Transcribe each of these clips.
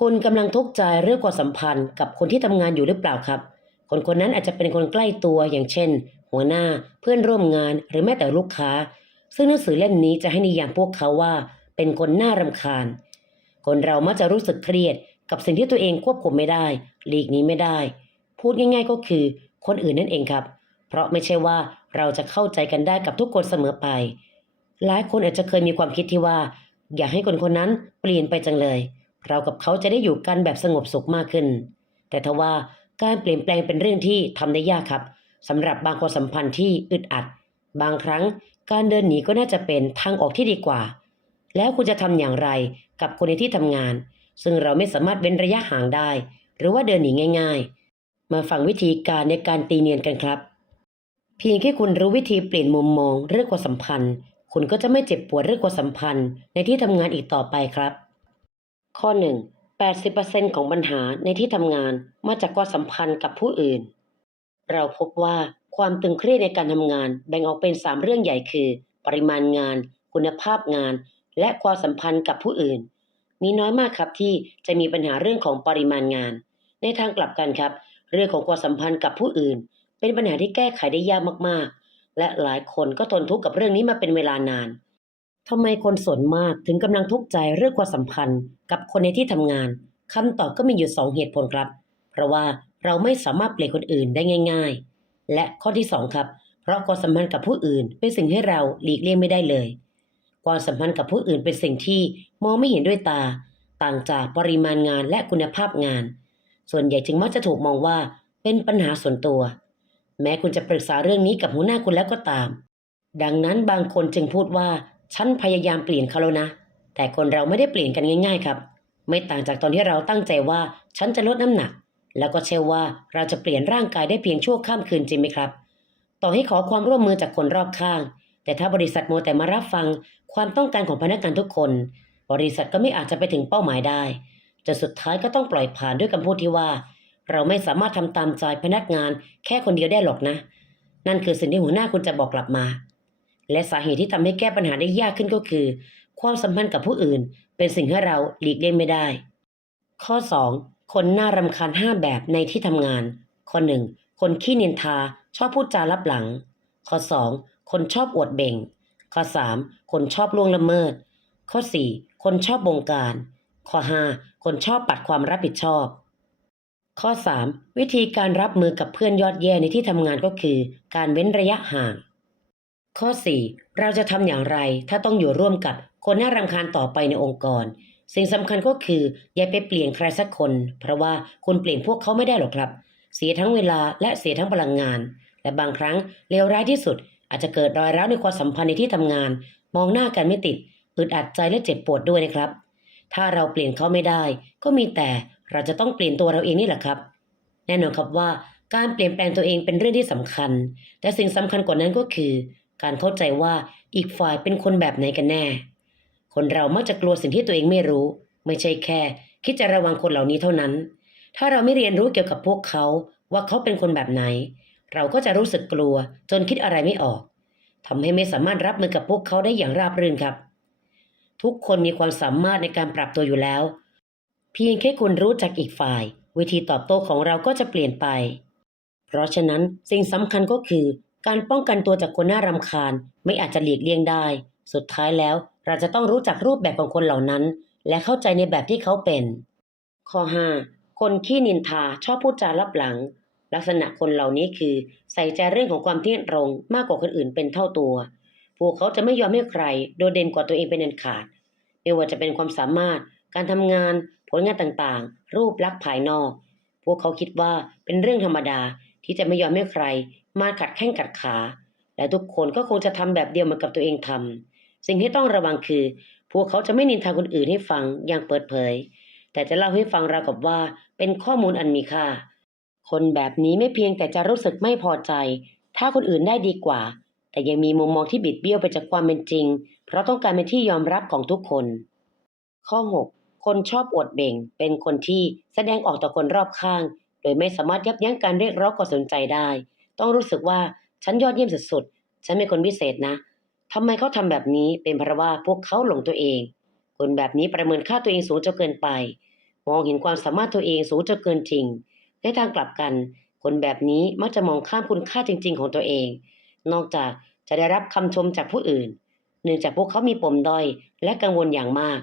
คุณกำลังทุกข์ใจเรื่องความสัมพันธ์กับคนที่ทำงานอยู่หรือเปล่าครับ คนคนนั้นอาจจะเป็นคนใกล้ตัวอย่างเช่น หัวหน้าเพื่อนร่วมงานหรือแม้แต่ลูกค้า ซึ่งหนังสือเล่มนี้จะให้นิยามพวกเขาว่า เป็นคนน่ารำคาญ คนเรามักจะรู้สึกเครียด กับสิ่งที่ตัวเองควบคุมไม่ได้ หลีกหนี้ไม่ได้ พูดง่าย ๆก็คือ คนอื่นนั่นเองครับ เพราะไม่ใช่ว่าเราจะเข้าใจกันได้กับทุกคนเสมอไป หลายคนอาจจะเคยมีความคิดที่ว่า อยากให้คนคนนั้นเปลี่ยนไปจังเลย เรากับเขาจะได้อยู่กันแบบสงบสุขมากขึ้น แต่ทว่าการเปลี่ยนแปลงเป็นเรื่องที่ทำได้ยากครับสำหรับบางความสัมพันธ์ที่อึดอัด บางครั้งการเดินหนีก็น่าจะเป็นทางออกที่ดีกว่า แล้วคุณจะทำอย่างไรกับคนในที่ทำงาน ซึ่งเราไม่สามารถเว้นระยะห่างได้ หรือว่าเดินหนีง่าย ๆ มาฟังวิธีการในการตีเนียนกันครับ เพียงแค่คุณรู้วิธีเปลี่ยนมุมมองเรื่องความสัมพันธ์ คุณก็จะไม่เจ็บปวดเรื่องความสัมพันธ์ในที่ทำงานอีกต่อไปครับ ข้อ 1 80%ของปัญหาในที่ทำงานมาจากความสัมพันธ์กับผู้อื่น เราพบว่าความตึงเครียดในการทำงานแบ่งออกเป็น 3 เรื่องใหญ่คือ ปริมาณงาน คุณภาพงาน และความสัมพันธ์กับผู้อื่น มีน้อยมากครับที่จะมีปัญหาเรื่องของปริมาณงาน ในทางกลับกันครับ เรื่องของความสัมพันธ์กับผู้อื่น เป็นปัญหาที่แก้ไขได้ยากมากๆ และหลายคนก็ทนทุกข์กับเรื่องนี้มาเป็นเวลานาน ทำไมคนส่วนมากถึงกำลังทุกข์ใจเรื่องความสัมพันธ์กับคนในที่ทำงานคำตอบก็มีอยู่สองเหตุผลครับ เพราะว่าเราไม่สามารถเปลี่ยนคนอื่นได้ง่าย ๆ และข้อที่สองครับ เพราะความสัมพันธ์กับผู้อื่นเป็นสิ่งที่เราหลีกเลี่ยงไม่ได้เลย ความสัมพันธ์กับผู้อื่นเป็นสิ่งที่มองไม่เห็นด้วยตา ต่างจากปริมาณงานและคุณภาพงาน ส่วนใหญ่จึงมักจะถูกมองว่าเป็นปัญหาส่วนตัว แม้คุณจะปรึกษาเรื่องนี้กับหัวหน้าคุณแล้วก็ตาม ดังนั้นบางคนจึงพูดว่า ฉันพยายามเปลี่ยนเขาแล้วนะ แต่คนเราไม่ได้เปลี่ยนกันง่ายๆครับ ไม่ต่างจากตอนที่เราตั้งใจว่าฉันจะลดน้ำหนัก แล้วก็เชื่อว่าเราจะเปลี่ยนร่างกายได้เพียงชั่วข้ามคืนจริงไหมครับ ต่อให้ขอความร่วมมือจากคนรอบข้าง แต่ถ้าบริษัทโมแต่มารับฟังความต้องการของพนักงานทุกคน บริษัทก็ไม่อาจจะไปถึงเป้าหมายได้จนสุดท้ายก็ต้องปล่อยผ่านด้วยคำพูดที่ว่า เราไม่สามารถทำตามใจพนักงานแค่คนเดียวได้หรอกนะ นั่นคือสิ่งที่หัวหน้าคุณจะบอกกลับมา และสาเหตุที่ทำให้แก้ปัญหาได้ยากขึ้นก็คือ ความสัมพันธ์กับผู้อื่น เป็นสิ่งให้เราหลีกเลี่ยงไม่ได้ ข้อ 2 คนน่ารำคาญ 5 แบบในที่ทำงาน ข้อ 1 คนขี้นินทาชอบพูดจาลับหลัง ข้อ 2 คนชอบอวดเบ่ง ข้อ 3 คนชอบล่วงละเมิด ข้อ 4 คนชอบบงการ ข้อ 5 คนชอบปัดความรับผิดชอบ ข้อ 3 วิธีการรับมือกับเพื่อนยอดแย่ในที่ทำงานก็คือ การเว้นระยะห่าง ข้อ 4 เราจะทำอย่างไร ถ้าต้องอยู่ร่วมกับคนน่ารำคาญต่อไปในองค์กร สิ่งสำคัญก็คือ อย่าไปเปลี่ยนใครสักคน เพราะว่าคุณเปลี่ยนพวกเขาไม่ได้หรอกครับ เสียทั้งเวลาและเสียทั้งพลังงาน และบางครั้งเลวร้ายที่สุด อาจจะเกิดรอยร้าวในความสัมพันธ์ในที่ทำงาน มองหน้ากันไม่ติดอึดอัดใจและเจ็บปวดด้วยนะครับ ถ้าเราเปลี่ยนเขาไม่ได้ ก็มีแต่เราจะต้องเปลี่ยนตัวเราเองนี่แหละครับ แน่นอนครับว่าการเปลี่ยนแปลงตัวเองเป็นเรื่องที่สำคัญ แต่สิ่งสำคัญกว่านั้นก็คือ การเข้าใจว่าอีกฝ่ายเป็นคนแบบไหนกันแน่ คนเรามักจะกลัวสิ่งที่ตัวเองไม่รู้ ไม่ใช่แค่ คิดจะระวังคนเหล่านี้เท่านั้น ถ้าเราไม่เรียนรู้เกี่ยวกับพวกเขาว่าเขาเป็นคนแบบไหน เราก็จะรู้สึกกลัวจนคิดอะไรไม่ออกทำให้ไม่สามารถรับมือกับพวกเขาได้อย่างราบรื่นครับ ทุกคนมีความสามารถในการปรับตัวอยู่แล้ว เพียงแค่คุณรู้จักอีกฝ่าย วิธีตอบโต้ของเราก็จะเปลี่ยนไป เพราะฉะนั้นสิ่งสำคัญก็คือ การป้องกันตัวจากคนน่ารำคาญไม่อาจจะหลีกเลี่ยงได้ สุดท้ายแล้วเราจะต้องรู้จักรูปแบบของคนเหล่านั้น และเข้าใจในแบบที่เขาเป็น ข้อ 5 คนขี้นินทาชอบพูดจาลับหลัง ลักษณะคนเหล่านี้คือ ใส่ใจเรื่องของความเที่ยงตรงมากกว่าคนอื่นเป็นเท่าตัว พวกเขาจะไม่ยอมให้ใคร โดดเด่นกว่าตัวเองเป็นอันขาด ไม่ว่าจะเป็นความสามารถ การทำงาน ผลงานต่างๆ รูปลักษณ์ภายนอก พวกเขาคิดว่าเป็นเรื่องธรรมดาที่จะไม่ยอมให้ใคร มาขัดแข้งขัดขา และทุกคนก็คงจะทำแบบเดียวเหมือนกับตัวเองทำสิ่งที่ต้องระวังคือ พวกเขาจะไม่นินทาคนอื่นให้ฟังอย่างเปิดเผย แต่จะเล่าให้ฟังราวกับว่าเป็นข้อมูลอันมีค่า คนแบบนี้ไม่เพียงแต่จะรู้สึกไม่พอใจ ถ้าคนอื่นได้ดีกว่า แต่ยังมีมุมมองที่บิดเบี้ยวไปจากความเป็นจริง เพราะต้องการเป็นที่ยอมรับของทุกคน ข้อ 6 คนชอบอวดเบ่ง เป็นคนที่แสดงออกต่อคนรอบข้าง โดยไม่สามารถยับยั้งการเรียกร้องความสนใจได้ ต้องรู้สึกว่าฉันยอดเยี่ยมสุดๆ ฉันเป็นคนพิเศษนะทำไมเขาทำแบบนี้เป็นเพราะว่าพวกเขาหลงตัวเอง คนแบบนี้ประเมินค่าตัวเองสูงจนเกินไป มองเห็นความสามารถตัวเองสูงจนเกินจริง ในทางกลับกัน คนแบบนี้มักจะมองข้ามคุณค่าจริง ๆ ของตัวเอง นอกจากจะได้รับคำชมจากผู้อื่น เนื่องจากพวกเขามีปมด้อยและกังวลอย่างมาก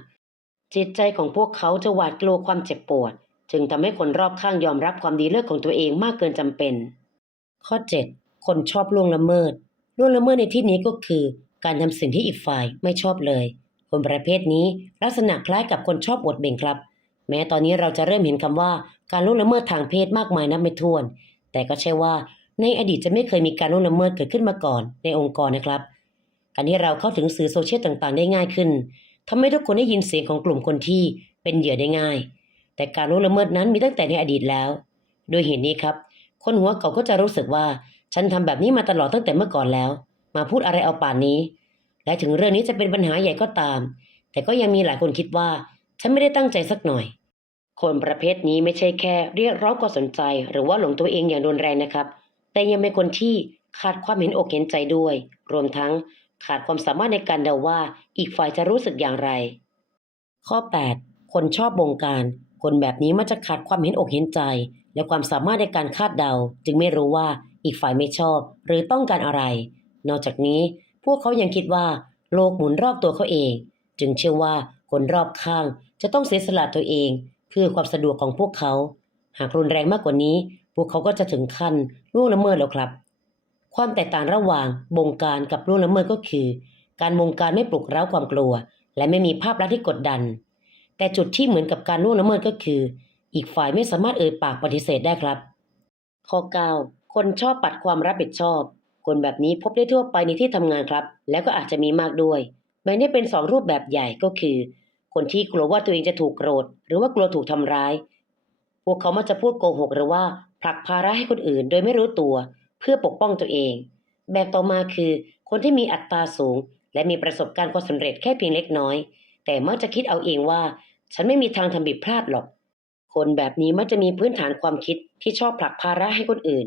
จิตใจของพวกเขาจะหวาดกลัวความเจ็บปวด จึงทำให้คนรอบข้างยอมรับความดีเลิศของตัวเองมากเกินจำเป็น ข้อ 7 คนชอบล่วงละเมิดล่วงละเมิดในที่นี้ก็คือ การทำสิ่งที่อีกฝ่ายไม่ชอบเลย คนประเภทนี้ลักษณะคล้ายกับคนชอบอวดเบ่งครับ แม้ตอนนี้เราจะเริ่มเห็นคำว่าการล่วงละเมิดทางเพศมากมายนับไม่ถ้วน แต่ก็ใช่ว่าในอดีตจะไม่เคยมีการล่วงละเมิดเกิดขึ้นมาก่อนในองค์กรนะครับ การที่เราเข้าถึงสื่อโซเชียลต่างๆ ได้ง่ายขึ้นทำให้ทุกคนได้ยินเสียงของกลุ่มคนที่เป็นเหยื่อได้ง่าย แต่การล่วงละเมิดนั้นมีตั้งแต่ในอดีตแล้ว โดยเหตุนี้ครับ คนหัวเก่าก็จะรู้สึกว่า ฉันทำแบบนี้มาตลอดตั้งแต่เมื่อก่อนแล้ว มาพูดอะไรเอาป่านนี้ และถึงเรื่องนี้จะเป็นปัญหาใหญ่ก็ตาม แต่ก็ยังมีหลายคนคิดว่า ฉันไม่ได้ตั้งใจสักหน่อย คนประเภทนี้ไม่ใช่แค่ เรียกร้องความสนใจ หรือว่าหลงตัวเองอย่างรุนแรงนะครับ แต่ยังเป็นคนที่ขาดความเห็นอกเห็นใจด้วย รวมทั้งขาดความสามารถในการเดาว่าอีกฝ่ายจะรู้สึกอย่างไร ข้อ 8 คนชอบบงการ คนแบบนี้มักจะขาดความเห็นอกเห็นใจ และความสามารถในการคาดเดาจึงไม่รู้ว่าอีกฝ่ายไม่ชอบหรือต้องการอะไร นอกจากนี้พวกเขายังคิดว่า โลกหมุนรอบตัวเขาเอง จึงเชื่อว่าคนรอบข้างจะต้องเสียสละตัวเอง เพื่อความสะดวกของพวกเขา หากรุนแรงมากกว่านี้ พวกเขาก็จะถึงขั้นล่วงละเมิดแล้วครับ ความแตกต่างระหว่างบงการกับล่วงละเมิดก็คือ การบงการไม่ปลุกเร้าความกลัว และไม่มีภาพลักษณ์ที่กดดัน แต่จุดที่เหมือนกับการล่วงละเมิดก็คือ อีกฝ่ายไม่สามารถเอ่ยปากปฏิเสธได้ครับ ข้อ 9 คนชอบปัดความรับผิดชอบ คนแบบนี้พบได้ทั่วไปในที่ทำงานครับ แล้วก็อาจจะมีมากด้วยแบ่งได้เป็นสองรูปแบบใหญ่ก็คือ คนที่กลัวว่าตัวเองจะถูกโกรธ หรือว่ากลัวถูกทำร้าย พวกเขามักจะพูดโกหกหรือว่าผลักภาระให้คนอื่น โดยไม่รู้ตัว เพื่อปกป้องตัวเอง แบบต่อมาคือ คนที่มีอัตราสูง และมีประสบการณ์ความสำเร็จแค่เพียงเล็กน้อย แต่มักจะคิดเอาเองว่า ฉันไม่มีทางทำผิดพลาดหรอก คนแบบนี้มักจะมีพื้นฐานความคิดที่ชอบผลักภาระให้คนอื่น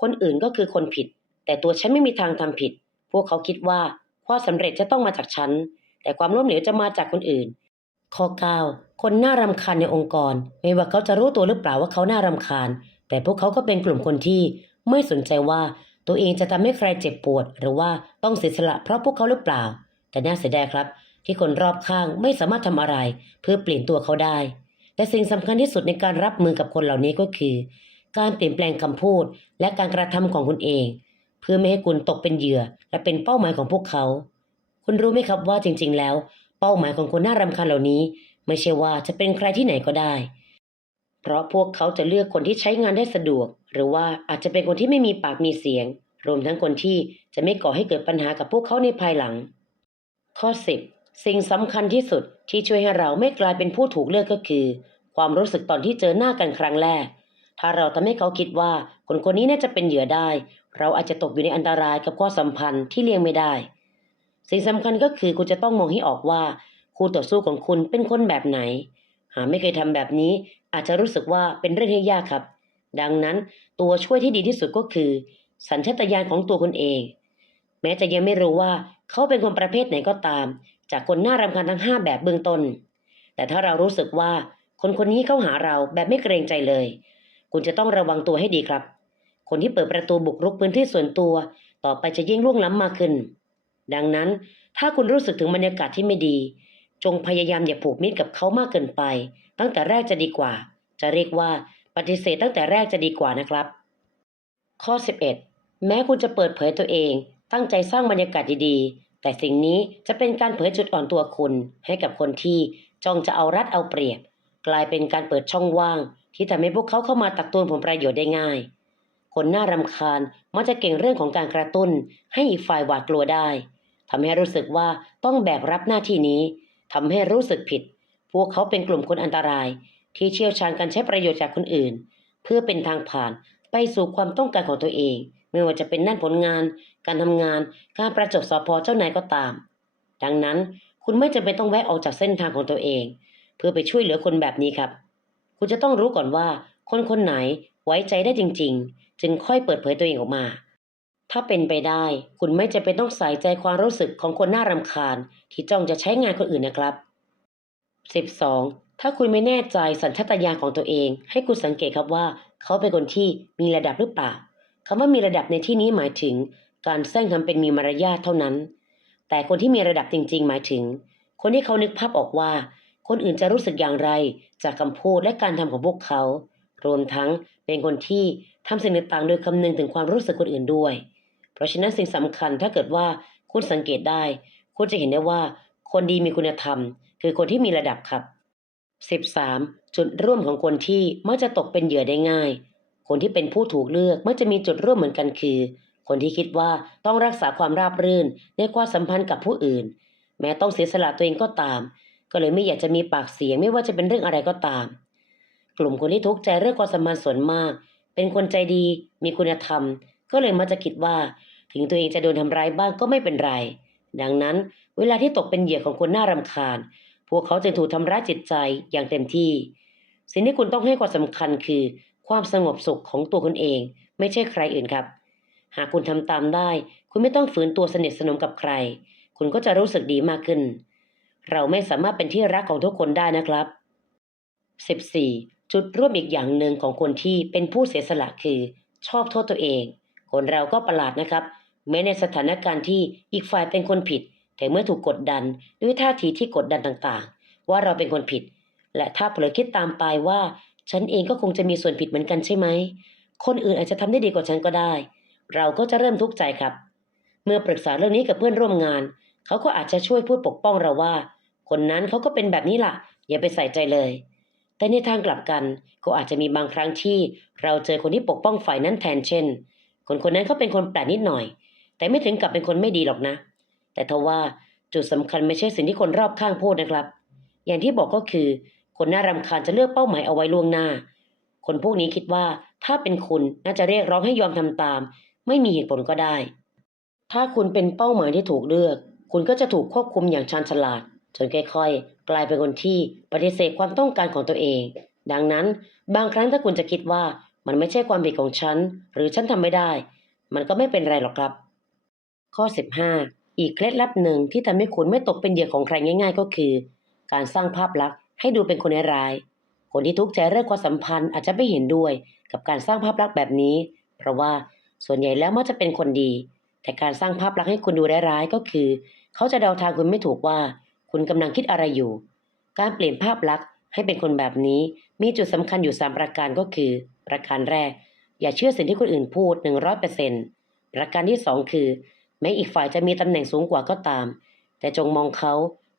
คนอื่นก็คือคนผิด แต่ตัวฉันไม่มีทางทำผิด พวกเขาคิดว่าความสำเร็จจะต้องมาจากฉัน แต่ความล้มเหลวจะมาจากคนอื่น ข้อ 9 คนน่ารำคาญในองค์กร ไม่ว่าเขาจะรู้ตัวหรือเปล่าว่าเขาน่ารำคาญ แต่พวกเขาก็เป็นกลุ่มคนที่ไม่สนใจว่าตัวเองจะทำให้ใครเจ็บปวด หรือว่าต้องเสียสละเพราะพวกเขาหรือเปล่า แต่น่าเสียดายครับ ที่คนรอบข้างไม่สามารถทำอะไร เพื่อเปลี่ยนตัวเขาได้ แต่สิ่งสำคัญที่สุดในการรับมือกับคนเหล่านี้ก็คือ การเปลี่ยนแปลงคำพูดและการกระทำของคุณเอง เพื่อไม่ให้คุณตกเป็นเหยื่อ และเป็นเป้าหมายของพวกเขา คุณรู้ไหมครับว่าจริง ๆ แล้ว เป้าหมายของคนน่ารำคาญเหล่านี้ ไม่ใช่ว่าจะเป็นใครที่ไหนก็ได้ เพราะพวกเขาจะเลือกคนที่ใช้งานได้สะดวก หรือว่าอาจจะเป็นคนที่ไม่มีปากมีเสียง รวมทั้งคนที่จะไม่ก่อให้เกิดปัญหากับพวกเขาในภายหลัง ข้อ 10 สิ่งสำคัญที่สุดที่ช่วยให้เราไม่กลายเป็นผู้ถูกเลือกก็คือ ความรู้สึกตอนที่เจอหน้ากันครั้งแรก ถ้าเราทำให้เขาคิดว่าคนคนนี้น่าจะเป็นเหยื่อได้ เราอาจจะตกอยู่ในอันตรายกับความสัมพันธ์ที่เลี่ยงไม่ได้ สิ่งสำคัญก็คือคุณจะต้องมองให้ออกว่าคู่ต่อสู้ของคุณเป็นคนแบบไหน หากไม่เคยทำแบบนี้ อาจจะรู้สึกว่าเป็นเรื่องที่ยากครับ ดังนั้นตัวช่วยที่ดีที่สุดก็คือ สัญชาตญาณของตัวคุณเอง แม้จะยังไม่รู้ว่าเขาเป็นคนประเภทไหนก็ตาม จากคนน่ารำคาญทั้งห้าแบบเบื้องต้น แต่ถ้าเรารู้สึกว่าคนคนนี้เข้าหาเราแบบไม่เกรงใจเลย คุณจะต้องระวังตัวให้ดีครับ คนที่เปิดประตูบุกรุกพื้นที่ส่วนตัว ต่อไปจะยิ่งล่วงล้ำมากขึ้น ดังนั้นถ้าคุณรู้สึกถึงบรรยากาศที่ไม่ดี จงพยายามอย่าผูกมิตรกับเขามากเกินไป ตั้งแต่แรกจะดีกว่า จะเรียกว่าปฏิเสธตั้งแต่แรกจะดีกว่านะครับ ข้อ 11 แม้คุณจะเปิดเผยตัวเอง ตั้งใจสร้างบรรยากาศดี แต่สิ่งนี้จะเป็นการเผยจุดอ่อนตัวคุณ ให้กับคนที่จ้องจะเอารัดเอาเปรียบ กลายเป็นการเปิดช่องว่าง ที่ทำให้พวกเขาเข้ามาตักตวงผลประโยชน์ได้ง่าย คนน่ารำคาญมักจะเก่งเรื่องของการกระตุ้น ให้อีกฝ่ายหวาดกลัวได้ทำให้รู้สึกว่าต้องแบกรับหน้าที่นี้ทำให้รู้สึกผิด พวกเขาเป็นกลุ่มคนอันตราย ที่เชี่ยวชาญการใช้ประโยชน์จากคนอื่น เพื่อเป็นทางผ่านไปสู่ความต้องการของตัวเอง ไม่ว่าจะเป็นด้านผลงาน การทำงาน การประจบสพเจ้านายก็ตาม ดังนั้นคุณไม่จำเป็นต้องแวะออกจากเส้นทางของตัวเอง เพื่อไปช่วยเหลือคนแบบนี้ครับ คุณจะต้องรู้ก่อนว่า คนคนไหนไว้ใจได้จริง ๆ จึงค่อยเปิดเผยตัวเองออกมา ถ้าเป็นไปได้ คุณไม่จำเป็นต้องใส่ใจความรู้สึกของคนน่ารำคาญ ที่จ้องจะใช้งานคนอื่นนะครับ 12. ถ้าคุณไม่แน่ใจสัญชาตญาณของตัวเอง ให้คุณสังเกตครับว่า เขาเป็นคนที่มีระดับหรือเปล่าคำว่ามีระดับในที่นี้หมายถึง การแซงทำเป็นมีมารยาทเท่านั้น แต่คนที่มีระดับจริง ๆ หมายถึง คนที่เขานึกภาพออกว่า คนอื่นจะรู้สึกอย่างไรจากคำพูดและการทำของพวกเขา รวมทั้งเป็นคนที่ทำสิ่งต่างๆโดยคำนึงถึงความรู้สึกคนอื่นด้วย เพราะฉะนั้นสิ่งสำคัญถ้าเกิดว่าคุณสังเกตได้ คุณจะเห็นได้ว่า คนดีมีคุณธรรม คือคนที่มีระดับครับ 13. จุดร่วมของคนที่มักจะตกเป็นเหยื่อได้ง่าย คนที่เป็นผู้ถูกเลือกมักจะมีจุดร่วมเหมือนกันคือ คนที่คิดว่าต้องรักษาความราบรื่นในความสัมพันธ์กับผู้อื่น แม้ต้องเสียสละตัวเองก็ตาม ก็เลยไม่อยากจะมีปากเสียงไม่ว่าจะเป็นเรื่องอะไรก็ตาม กลุ่มคนที่ทุกข์ใจเรื่องความสัมพันธ์ส่วนมาก เป็นคนใจดี มีคุณธรรม ก็เลยมักจะคิดว่า ถึงตัวเองจะโดนทำร้ายบ้างก็ไม่เป็นไร ดังนั้น เวลาที่ตกเป็นเหยื่อของคนน่ารำคาญ พวกเขาจึงถูกทำร้ายจิตใจอย่างเต็มที่ สิ่งที่คุณต้องให้ความสำคัญคือ ความสงบสุขของตัวคุณเอง ไม่ใช่ใครอื่นครับ หากคุณทำตามได้ คุณไม่ต้องฝืนตัวสนิทสนมกับใคร คุณก็จะรู้สึกดีมากขึ้น เราไม่สามารถเป็นที่รักของทุกคนได้นะครับ 14. จุดร่วมอีกอย่างหนึ่งของคนที่เป็นผู้เสียสละคือ ชอบโทษตัวเอง คนเราก็ประหลาดนะครับ แม้ในสถานการณ์ที่อีกฝ่ายเป็นคนผิด แต่เมื่อถูกกดดันด้วยท่าทีที่กดดันต่างๆ ว่าเราเป็นคนผิด และถ้าเผลอคิดตามไปว่า ฉันเองก็คงจะมีส่วนผิดเหมือนกันใช่ไหม คนอื่นอาจจะทำได้ดีกว่าฉันก็ได้ เราก็จะเริ่มทุกข์ใจครับ เมื่อปรึกษาเรื่องนี้กับเพื่อนร่วมงาน เขาก็อาจจะช่วยพูดปกป้องเราว่า คนนั้นเขาก็เป็นแบบนี้ล่ะ อย่าไปใส่ใจเลย แต่ในทางกลับกันก็อาจจะมีบางครั้งที่ เราเจอคนที่ปกป้องฝ่ายนั้นแทนเช่น คนคนนั้นเขาเป็นคนแปลกนิดหน่อย แต่ไม่ถึงกับเป็นคนไม่ดีหรอกนะ แต่ทว่าจุดสำคัญไม่ใช่สิ่งที่คนรอบข้างพูดนะครับ อย่างที่บอกก็คือ คนน่ารำคาญจะเลือกเป้าหมายเอาไว้ล่วงหน้า คนพวกนี้คิดว่าถ้าเป็นคุณน่าจะเรียกร้องให้ยอมทำตาม ไม่มีเหตุผลก็ได้ ถ้าคุณเป็นเป้าหมายที่ถูกเลือก คุณก็จะถูกควบคุมอย่างชาญฉลาด จนค่อยๆ กลายเป็นคนที่ปฏิเสธความต้องการของตัวเอง ดังนั้น บางครั้งถ้าคุณจะคิดว่ามันไม่ใช่ความผิดของฉัน หรือฉันทำไม่ได้ มันก็ไม่เป็นไรหรอกครับ ข้อ 15 อีกเคล็ดลับหนึ่งที่ทำให้คุณไม่ตกเป็นเหยื่อของใครง่าย ๆ ก็คือ การสร้างภาพลักษณ์ให้ดูเป็นคนร้าย คนที่ทุกข์ใจเรื่องความสัมพันธ์อาจจะไม่เห็นด้วย กับการสร้างภาพลักษณ์แบบนี้ เพราะว่า ส่วนใหญ่แล้วมักจะเป็นคนดี แต่การสร้างภาพลักษณ์ให้คุณดูร้ายๆก็คือ เขาจะเดาทางคุณไม่ถูกว่า คุณกำลังคิดอะไรอยู่ การเปลี่ยนภาพลักษณ์ให้เป็นคนแบบนี้ มีจุดสำคัญอยู่สามประการก็คือ ประการแรก อย่าเชื่อสิ่งที่คนอื่นพูด 100%ประการที่สองคือ แม้อีกฝ่ายจะมีตำแหน่งสูงกว่าก็ตาม แต่จงมองเขา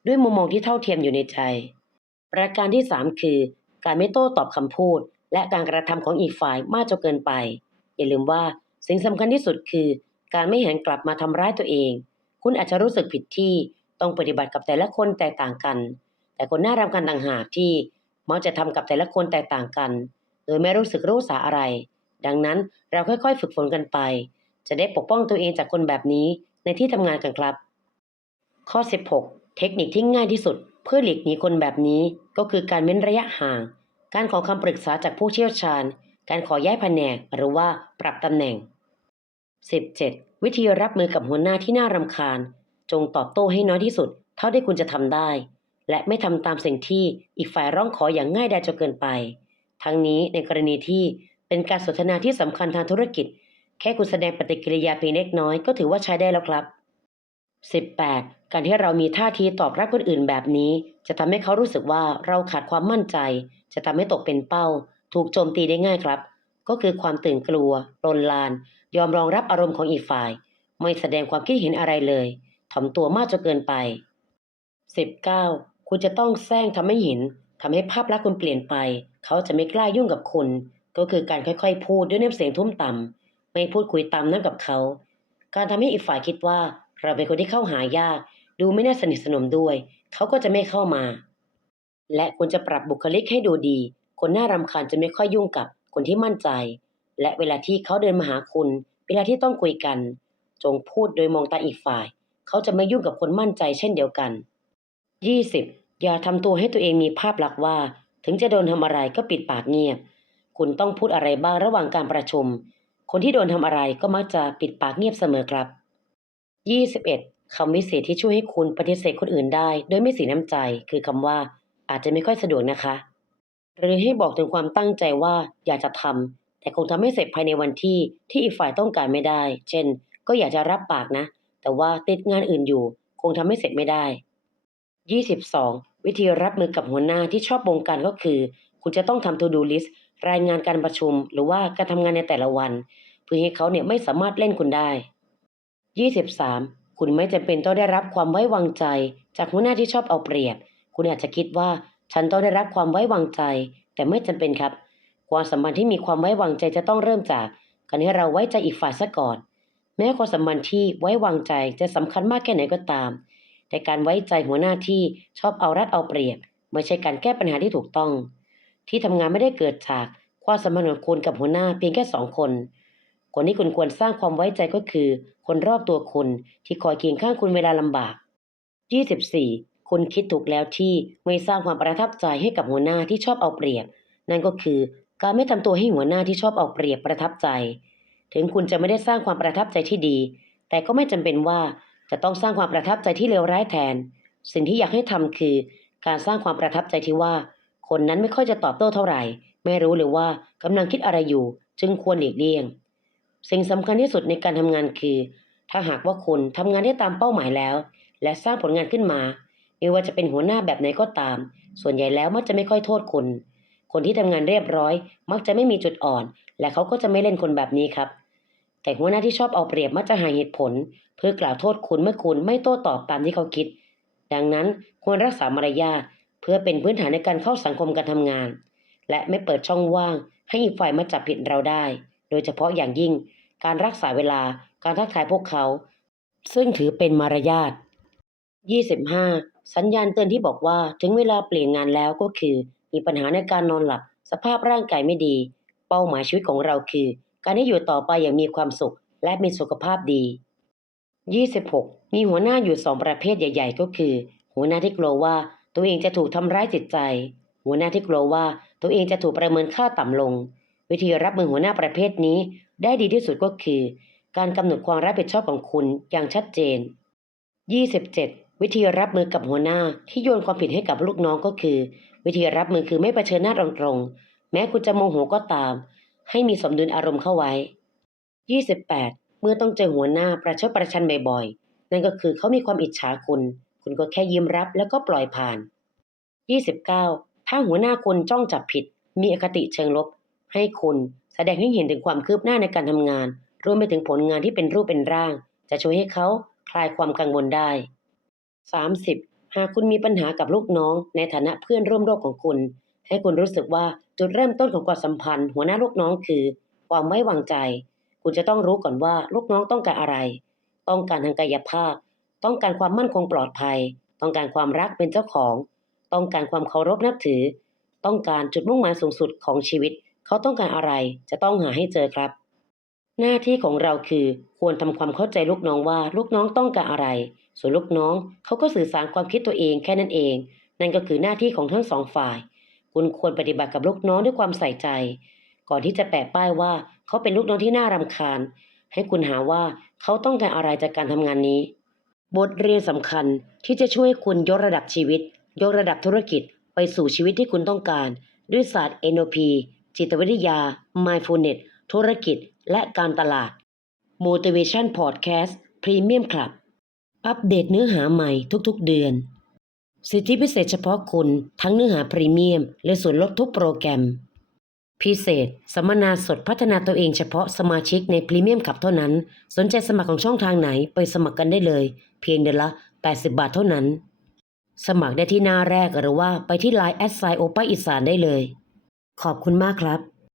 ด้วยมุมมองที่เท่าเทียมอยู่ในใจ ประการที่สามคือ การไม่โต้ตอบคำพูด และการกระทำของอีกฝ่ายมากจนเกินไป อย่าลืมว่า สิ่งสำคัญที่สุดคือการไม่หันกลับมาทำร้ายตัวเอง คุณอาจจะรู้สึกผิดที่ต้องปฏิบัติกับแต่ละคนแตกต่างกัน แต่คนน่ารำคาญต่างหากที่มักจะทำกับแต่ละคนแตกต่างกัน โดยไม่รู้สึกรู้สาอะไร ดังนั้นเราค่อยๆ ฝึกฝนกันไป จะได้ปกป้องตัวเองจากคนแบบนี้ในที่ทำงานกันครับ ข้อ 16 เทคนิคที่ง่ายที่สุด เพื่อหลีกหนีคนแบบนี้ก็คือการเว้นระยะห่าง การขอคำปรึกษาจากผู้เชี่ยวชาญ การขอย้ายแผนกหรือว่าปรับตำแหน่ง 17. วิธีรับมือกับหัวหน้าที่น่ารำคาญ จงตอบโต้ให้น้อยที่สุด เท่าที่คุณจะทำได้ และไม่ทำตามสิ่งที่อีกฝ่ายร้องขออย่างง่ายดายจนเกินไป ทั้งนี้ในกรณีที่เป็นการสนทนาที่สำคัญทางธุรกิจ แค่คุณแสดงปฏิกิริยาเพียงเล็กน้อยก็ถือว่าใช้ได้แล้วครับ 18. การที่เรามีท่าทีตอบรับคนอื่นแบบนี้ จะทำให้เขารู้สึกว่าเราขาดความมั่นใจ จะทำให้ตกเป็นเป้า ถูกโจมตีได้ง่ายครับ ก็คือความตื่นกลัวรนลาน ยอมรองรับอารมณ์ของอีกฝ่าย ไม่แสดงความคิดเห็นอะไรเลยถ่อมตัวมากจนเกินไป 19. คุณจะต้องแซงทำให้เห็นทำให้ภาพลักษณ์คุณเปลี่ยนไป เขาจะไม่กล้ายุ่งกับคุณ ก็คือการค่อยๆ พูดด้วยน้ำเสียงทุ้มต่ำไม่พูดคุยตามนั่งกับเขา การทำให้อีกฝ่ายคิดว่า เราเป็นคนที่เข้าหายาก ดูไม่น่าสนิทสนมด้วย เขาก็จะไม่เข้ามา และคุณจะปรับบุคลิกให้ดูดี คนน่ารำคาญจะไม่ค่อยยุ่งกับคนที่มั่นใจ และเวลาที่เขาเดินมาหาคุณ เวลาที่ต้องคุยกัน จงพูดโดยมองตาอีกฝ่าย เขาจะไม่ยุ่งกับคนมั่นใจเช่นเดียวกัน 20. อย่าทำตัวให้ตัวเองมีภาพลักษณ์ว่า ถึงจะโดนทำอะไรก็ปิดปากเงียบ คุณต้องพูดอะไรบ้างระหว่างการประชุม คนที่โดนทำอะไรก็มักจะปิดปากเงียบเสมอครับ 21. คำวิเศษที่ช่วยให้คุณปฏิเสธคนอื่นได้ โดยไม่เสียน้ำใจ คือคำว่า อาจจะไม่ค่อยสะดวกนะคะ หรือให้บอกถึงความตั้งใจว่าอยากจะทำ แต่คงทำให้เสร็จภายในวันที่ที่อีกฝ่ายต้องการไม่ได้ เช่น ก็อยากจะรับปากนะ แต่ว่าติดงานอื่นอยู่ คงทำให้เสร็จไม่ได้ 22. วิธีรับมือกับหัวหน้าที่ชอบบงการก็คือ คุณจะต้องทำ to do list รายงานการประชุม หรือว่าการทำงานในแต่ละวัน เพื่อให้เขาเนี่ยไม่สามารถเล่นคุณได้ 23. คุณไม่จำเป็นต้องได้รับความไว้วางใจ จากหัวหน้าที่ชอบเอาเปรียบ คุณอาจจะคิดว่าฉันต้องได้รับความไว้วางใจ แต่ไม่จำเป็นครับ ความสัมพันธ์ที่มีความไว้วางใจจะต้องเริ่มจากการที่เราไว้ใจอีกฝ่ายซะก่อน แม้ความสัมพันธ์ที่ไว้วางใจจะสำคัญมากแค่ไหนก็ตาม แต่การไว้ใจหัวหน้าที่ชอบเอารัดเอาเปรียบไม่ใช่การแก้ปัญหาที่ถูกต้อง ที่ทำงานไม่ได้เกิดจากความสัมพันธ์ของคุณกับหัวหน้าเพียงแค่สองคน คนที่คุณควรสร้างความไว้ใจก็คือ คนรอบตัวคุณที่คอยเคียงข้างคุณเวลาลำบาก 24. คุณคิดถูกแล้วที่ไม่สร้างความประทับใจให้กับหัวหน้าที่ชอบเอาเปรียบ นั่นก็คือ การไม่ทำตัวให้หัวหน้าที่ชอบเอาเปรียบประทับใจ ถึงคุณจะไม่ได้สร้างความประทับใจที่ดี แต่ก็ไม่จำเป็นว่าจะต้องสร้างความประทับใจที่เลวร้ายแทน สิ่งที่อยากให้ทำคือ การสร้างความประทับใจที่ว่า คนนั้นไม่ค่อยจะตอบโต้เท่าไหร่ ไม่รู้เลยว่ากำลังคิดอะไรอยู่ จึงควรหลีกเลี่ยง สิ่งสำคัญที่สุดในการทำงานคือ ถ้าหากว่าคุณทำงานได้ตามเป้าหมายแล้ว และสร้างผลงานขึ้นมา ไม่ว่าจะเป็นหัวหน้าแบบไหนก็ตาม ส่วนใหญ่แล้วมักจะไม่ค่อยโทษคุณ คนที่ทำงานเรียบร้อย มักจะไม่มีจุดอ่อน และเขาก็จะไม่เล่นคนแบบนี้ครับ แต่หัวหน้าที่ชอบเอาเปรียบมักจะหาเหตุผล เพื่อกล่าวโทษคุณเมื่อคุณไม่โต้ตอบตามที่เขาคิด ดังนั้นควรรักษามารยาทเพื่อเป็นพื้นฐานในการเข้าสังคมการทำงาน และไม่เปิดช่องว่าง ให้อีกฝ่ายมาจับผิดเราได้ โดยเฉพาะอย่างยิ่ง การรักษาเวลาการทักทายพวกเขา ซึ่งถือเป็นมารยาท 25. สัญญาณเตือนที่บอกว่าถึงเวลาเปลี่ยนงานแล้วก็คือ มีปัญหาในการนอนหลับ สภาพร่างกายไม่ดี เป้าหมายชีวิตของเราคือ การได้อยู่ต่อไปอย่างมีความสุข และมีสุขภาพดี 26. มีหัวหน้าอยู่สองประเภทใหญ่ ๆ ก็คือ หัวหน้าที่กลัวว่าตัวเองจะถูกทำร้ายจิตใจ หัวหน้าที่กลัวว่าตัวเองจะถูกประเมินค่าต่ำลง วิธีรับมือหัวหน้าประเภทนี้ได้ดีที่สุดก็คือ การกำหนดความรับผิดชอบของคุณอย่างชัดเจน 27. วิธีรับมือกับหัวหน้าที่โยนความผิดให้กับลูกน้องก็คือ วิธีรับมือคือไม่เผชิญหน้าตรงๆ แม้คุณจะโมโหก็ตาม ให้มีสมดุลอารมณ์เข้าไว้ 28. เมื่อต้องเจอหัวหน้าประชดประชันบ่อยๆ นั่นก็คือเขามีความอิจฉาคุณ คุณก็แค่ยิ้มรับแล้วก็ปล่อยผ่าน 29. ถ้าหัวหน้าคุณจ้องจับผิด มีอคติเชิงลบ ให้คุณแสดงให้เห็นถึงความคืบหน้าในการทำงาน รวมไปถึงผลงานที่เป็นรูปเป็นร่าง จะช่วยให้เขาคลายความกังวลได้ 30. หากคุณมีปัญหากับลูกน้อง ในฐานะเพื่อนร่วมโลกของคุณ ให้คุณรู้สึกว่าจุดเริ่มต้นของความสัมพันธ์ หัวหน้าลูกน้องคือ ความไว้วางใจ คุณจะต้องรู้ก่อนว่าลูกน้องต้องการอะไร ต้องการทางกายภาพ ต้องการความมั่นคงปลอดภัย ต้องการความรักเป็นเจ้าของ ต้องการความเคารพนับถือ ต้องการจุดมุ่งหมายสูงสุดของชีวิต เขาต้องการอะไร จะต้องหาให้เจอครับ หน้าที่ของเราคือควรทำความเข้าใจลูกน้องว่าลูกน้องต้องการอะไร ส่วนลูกน้องเขาก็สื่อสารความคิดตัวเองแค่นั้นเอง นั่นก็คือหน้าที่ของทั้งสองฝ่าย คุณควรปฏิบัติกับลูกน้องด้วยความใส่ใจ ก่อนที่จะแปะป้ายว่าเขาเป็นลูกน้องที่น่ารำคาญ ให้คุณหาว่าเขาต้องการอะไรจากการทำงานนี้ บทเรียนสำคัญที่จะช่วยคุณยกระดับชีวิต ยกระดับธุรกิจ ไปสู่ชีวิตที่คุณต้องการ ด้วยศาสตร์ NLP จิตวิทยา Mindfulness ธุรกิจ และการตลาด Motivation Podcast Premium Club อัปเดตเนื้อหาใหม่ทุกๆเดือน สิทธิพิเศษเฉพาะคุณทั้งเนื้อหาพรีเมียม และส่วนลดทุกโปรแกรม พิเศษ สัมมนาสดพัฒนาตัวเองเฉพาะสมาชิกในพรีเมียมขับเท่านั้น สนใจสมัครของช่องทางไหนไปสมัครกันได้เลย เพียงเดือนละ 80 บาทเท่านั้น สมัครได้ที่หน้าแรกหรือว่าไปที่ไลน์แอดไซโอป้าอีสานได้เลย ขอบคุณมากครับ